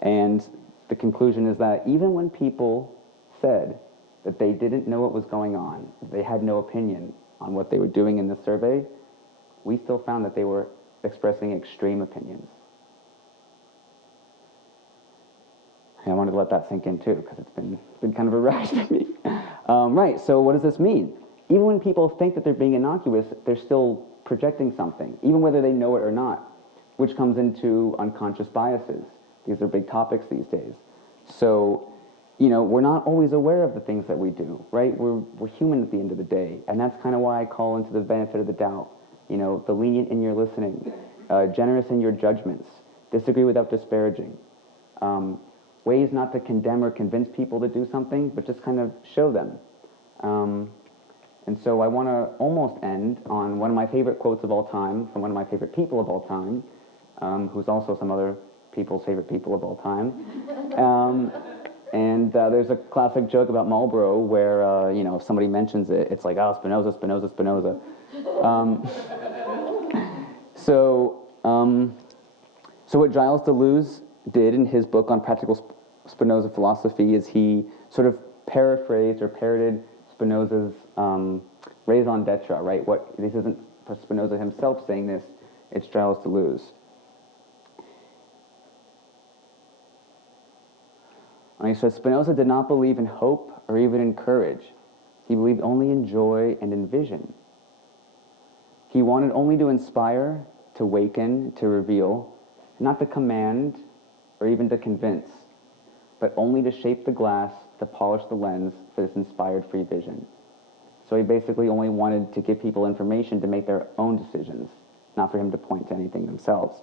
And the conclusion is that even when people said that they didn't know what was going on, they had no opinion on what they were doing in the survey, we still found that they were expressing extreme opinions. And I wanted to let that sink in too, because it's been kind of a ride for me. Right, so what does this mean? Even when people think that they're being innocuous, they're still projecting something, even whether they know it or not, which comes into unconscious biases. These are big topics these days. So, we're not always aware of the things that we do, right? We're human at the end of the day, and that's kind of why I call into the benefit of the doubt. The lenient in your listening, generous in your judgments, disagree without disparaging. Ways not to condemn or convince people to do something, but just kind of show them. And so I want to almost end on one of my favorite quotes of all time, from one of my favorite people of all time, who's also some other people's favorite people of all time. And there's a classic joke about Marlboro where, if somebody mentions it, it's like, oh, Spinoza, Spinoza, Spinoza. So what Gilles Deleuze did in his book on practical Spinoza philosophy is he sort of paraphrased or parroted Spinoza's raison d'etre, right? This isn't Spinoza himself saying this, it's Gilles Deleuze. And he says, Spinoza did not believe in hope or even in courage. He believed only in joy and in vision. He wanted only to inspire, to waken, to reveal, not to command or even to convince, but only to shape the glass, to polish the lens for this inspired free vision. So he basically only wanted to give people information to make their own decisions, not for him to point to anything themselves.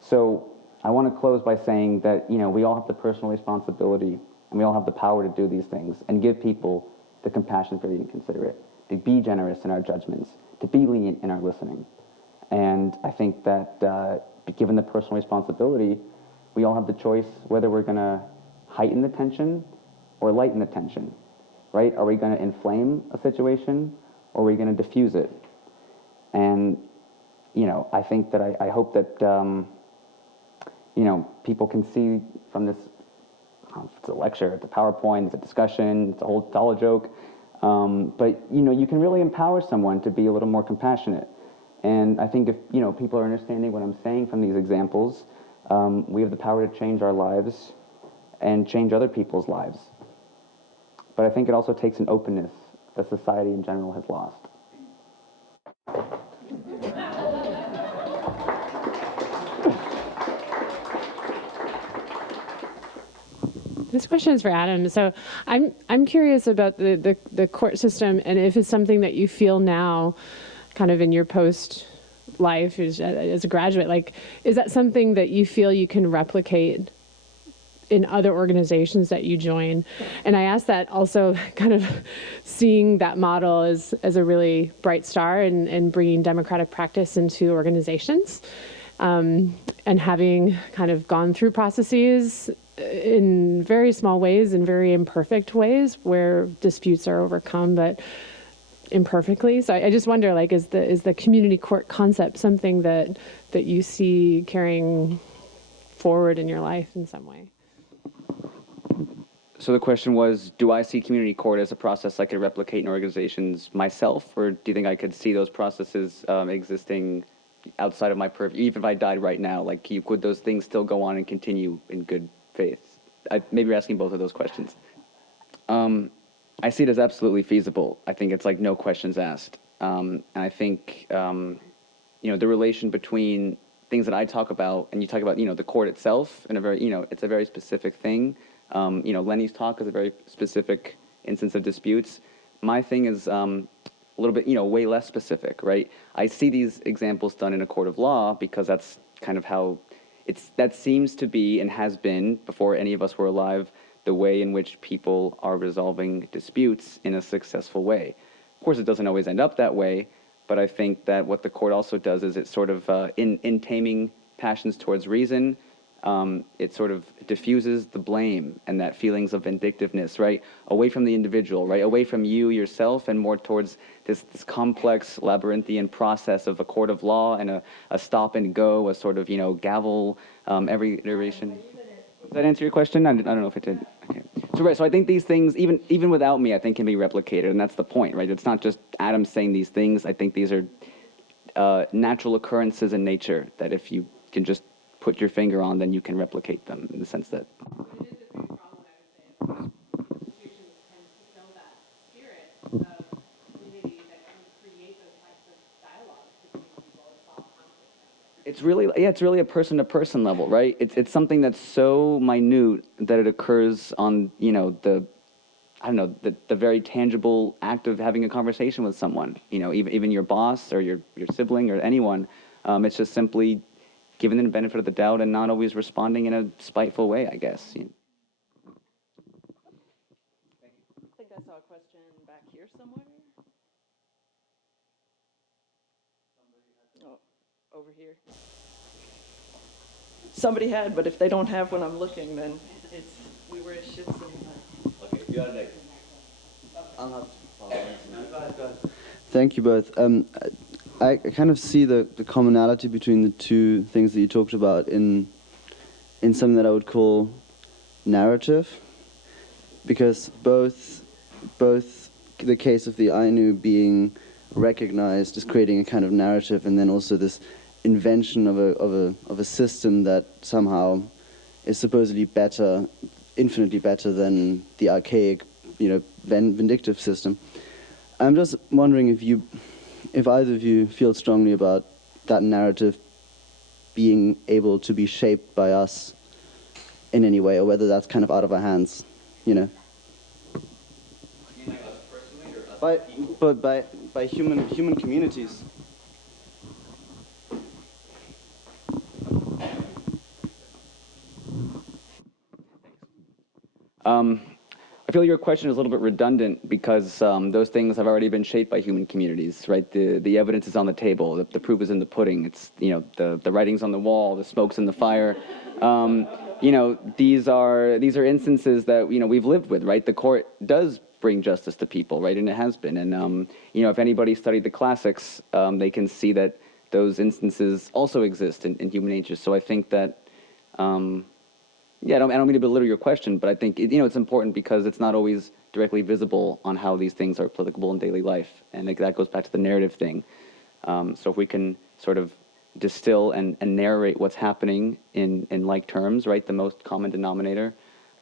So I want to close by saying that, we all have the personal responsibility and we all have the power to do these things and give people the compassion for the inconsiderate, to be generous in our judgments, to be lenient in our listening. And I think that given the personal responsibility, we all have the choice whether we're going to heighten the tension or lighten the tension, right? Are we going to inflame a situation or are we going to diffuse it? And, I think that I hope that, people can see from this, it's a lecture, it's a PowerPoint, it's a discussion, it's all a joke, but, you can really empower someone to be a little more compassionate. And I think if, people are understanding what I'm saying from these examples, we have the power to change our lives and change other people's lives. But I think it also takes an openness that society in general has lost. This question is for Adam. So I'm curious about the court system and if it's something that you feel now, kind of in your post life as a graduate, like, is that something that you feel you can replicate in other organizations that you join? And I ask that also kind of seeing that model as a really bright star in bringing democratic practice into organizations, and having kind of gone through processes in very small ways, in very imperfect ways, where disputes are overcome, but imperfectly. So I just wonder, like, is the community court concept something that you see carrying forward in your life in some way? So the question was, do I see community court as a process I could replicate in organizations myself, or do you think I could see those processes existing outside of my purview? Even if I died right now, like, could those things still go on and continue in good faith? Maybe you're asking both of those questions. I see it as absolutely feasible. I think it's like no questions asked. And I think, the relation between things that I talk about, and you talk about, the court itself, and a very, it's a very specific thing. Lenny's talk is a very specific instance of disputes. My thing is a little bit, way less specific, right? I see these examples done in a court of law because that's kind of how that seems to be and has been, before any of us were alive, the way in which people are resolving disputes in a successful way. Of course, it doesn't always end up that way, but I think that what the court also does is it sort of, in taming passions towards reason, it sort of diffuses the blame and that feelings of vindictiveness, right? Away from the individual, right? Away from you yourself, and more towards this complex labyrinthian process of a court of law and a stop and go, a sort of, gavel every iteration. Does that answer your question? I don't know if it did. Okay. So I think these things, even without me, I think can be replicated, and that's the point, right? It's not just Adam saying these things. I think these are natural occurrences in nature that if you can just put your finger on, then you can replicate them in the sense that. It is a big problem, I would say, institutions tend to fill that spirit of community that can create those types of dialogues between people and solve conflict. It's really a person-to-person level, right? It's something that's so minute that it occurs on, the very tangible act of having a conversation with someone. Even your boss or your sibling or anyone. It's just simply giving them the benefit of the doubt and not always responding in a spiteful way, I guess. I think I saw a question back here somewhere. Oh, over here. Somebody had, but if they don't have when I'm looking, then we were at shits and. Okay, you are next. I'll have to follow. Thank you both. I kind of see the commonality between the two things that you talked about in something that I would call narrative, because both the case of the Ainu being recognized as creating a kind of narrative, and then also this invention of a system that somehow is supposedly better, infinitely better than the archaic, vindictive system. I'm just wondering if either of you feel strongly about that narrative being able to be shaped by us in any way, or whether that's kind of out of our hands, You mean like us personally, or us? By human communities. I feel your question is a little bit redundant because those things have already been shaped by human communities, right? The evidence is on the table. The proof is in the pudding. It's, the writing's on the wall, the smoke's in the fire. These are instances that, we've lived with, right? The court does bring justice to people, right? And it has been. And, if anybody studied the classics, they can see that those instances also exist in human nature. So I think that, I don't mean to belittle your question, but I think, it's important because it's not always directly visible on how these things are applicable in daily life. And that goes back to the narrative thing. So if we can sort of distill and narrate what's happening in like terms, right, the most common denominator,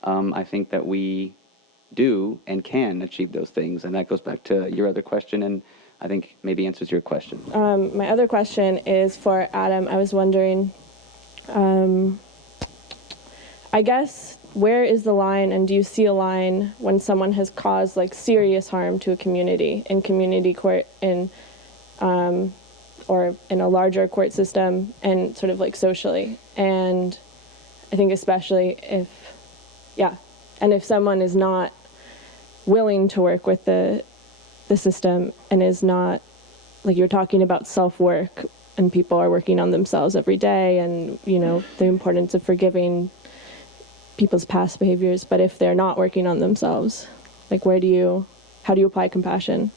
I think that we do and can achieve those things. And that goes back to your other question, and I think maybe answers your question. My other question is for Adam. I was wondering, I guess, where is the line, and do you see a line when someone has caused serious harm to a community in community court, or in a larger court system, and sort of socially? And I think especially if someone is not willing to work with the system and is not, you're talking about self-work, and people are working on themselves every day, and the importance of forgiving people's past behaviors, but if they're not working on themselves, how do you apply compassion?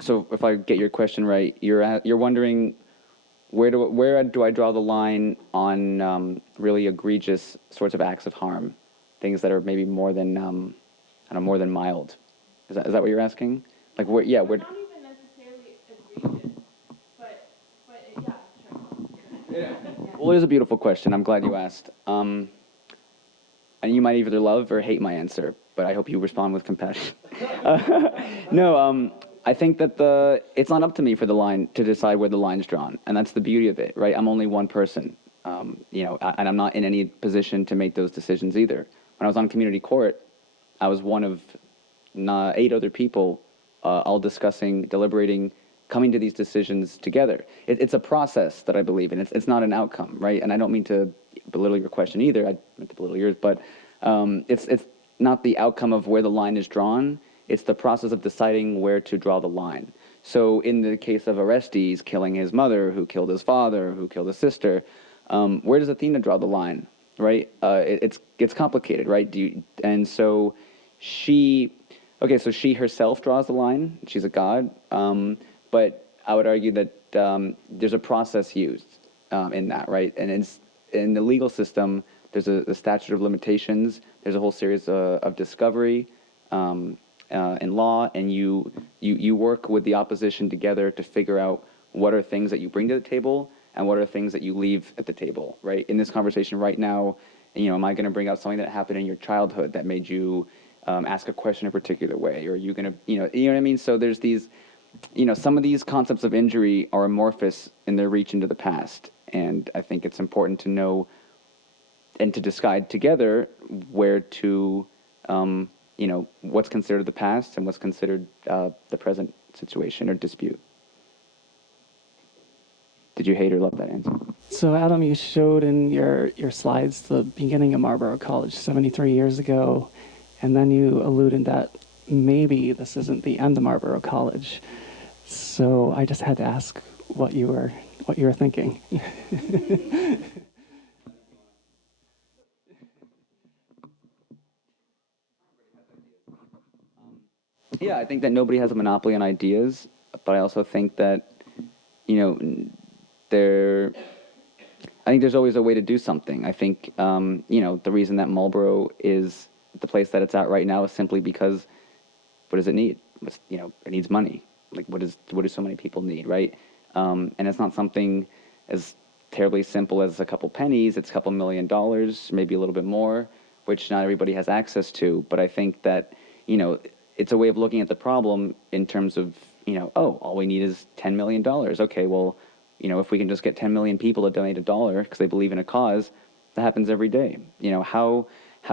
So if I get your question right, you're wondering where do I draw the line on really egregious sorts of acts of harm, things that are maybe more than more than mild. Is that what you're asking? Where? Yeah. Where? Not even necessarily egregious, but yeah, sure. Well, it is a beautiful question. I'm glad you asked. And you might either love or hate my answer. but I hope you respond with compassion. No, I think that it's not up to me for the line to decide where the line is drawn, and that's the beauty of it, right? I'm only one person, and I'm not in any position to make those decisions either. When I was on community court, I was one of 8 other people, all discussing, deliberating, coming to these decisions together. It's a process that I believe in. It's not an outcome, right? And I don't mean to belittle your question either. I meant to belittle yours, but it's not the outcome of where the line is drawn. It's the process of deciding where to draw the line. So in the case of Orestes killing his mother, who killed his father, who killed his sister, where does Athena draw the line, right? It's complicated, right? So she herself draws the line. She's a god, but I would argue that there's a process used in that, right? And in the legal system, there's a statute of limitations. There's a whole series of discovery in law, and you work with the opposition together to figure out what are things that you bring to the table and what are things that you leave at the table, right? In this conversation right now, am I going to bring out something that happened in your childhood that made you ask a question a particular way? Or are you going to, you know what I mean? So there's these, some of these concepts of injury are amorphous in their reach into the past. And I think it's important to know and to decide together where to, what's considered the past and what's considered the present situation or dispute. Did you hate or love that answer? So Adam, you showed in your slides the beginning of Marlboro College 73 years ago, and then you alluded that maybe this isn't the end of Marlboro College. So I just had to ask what you were thinking. Yeah, I think that nobody has a monopoly on ideas, but I also think that, I think there's always a way to do something. I think, the reason that Marlboro is the place that it's at right now is simply because, what does it need? It needs money. Like, what do so many people need, right? And it's not something as terribly simple as a couple pennies. It's a couple $1 million, maybe a little bit more, which not everybody has access to. But I think that, it's a way of looking at the problem in terms of, all we need is $10 million. Okay, well, if we can just get 10 million people to donate $1 because they believe in a cause, that happens every day. How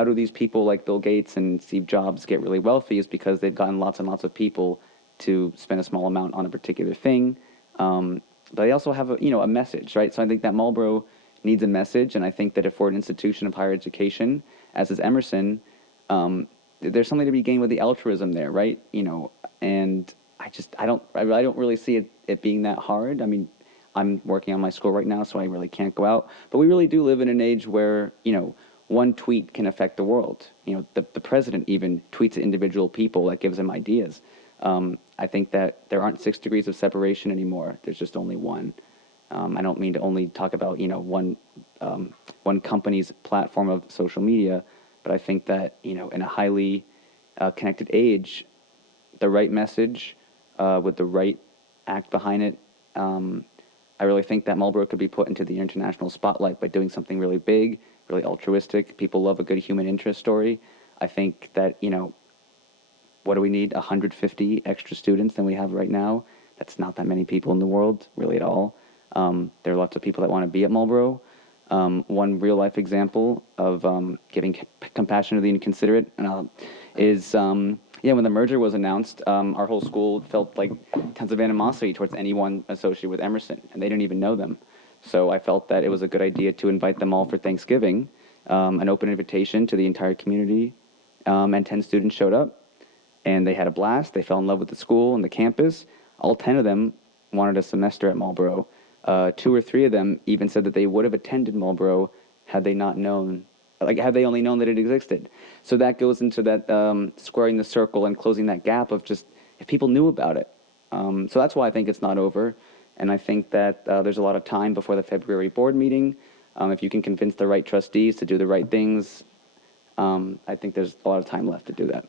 do these people like Bill Gates and Steve Jobs get really wealthy is because they've gotten lots and lots of people to spend a small amount on a particular thing. But they also have a message, right? So I think that Marlboro needs a message, and I think that if we're an institution of higher education, as is Emerson, there's something to be gained with the altruism there, right? And I don't really see it being that hard. I mean, I'm working on my school right now, so I really can't go out. But we really do live in an age where, one tweet can affect the world. The president even tweets at individual people that gives them ideas. I think that there aren't 6 degrees of separation anymore. There's just only one. I don't mean to only talk about, one company's platform of social media, but I think that, in a highly connected age, the right message with the right act behind it, I really think that Marlboro could be put into the international spotlight by doing something really big, really altruistic. People love a good human interest story. I think that, what do we need? 150 extra students than we have right now? That's not that many people in the world, really at all. There are lots of people that want to be at Marlboro. One real-life example of giving compassion to the inconsiderate is, when the merger was announced, our whole school felt like tons of animosity towards anyone associated with Emerson, and they didn't even know them. So I felt that it was a good idea to invite them all for Thanksgiving, an open invitation to the entire community, and 10 students showed up, and they had a blast. They fell in love with the school and the campus. All 10 of them wanted a semester at Marlboro. 2 or 3 of them even said that they would have attended Marlboro had they not known, had they only known that it existed. So that goes into that squaring the circle and closing that gap of just if people knew about it. So that's why I think it's not over. And I think that there's a lot of time before the February board meeting. If you can convince the right trustees to do the right things, I think there's a lot of time left to do that.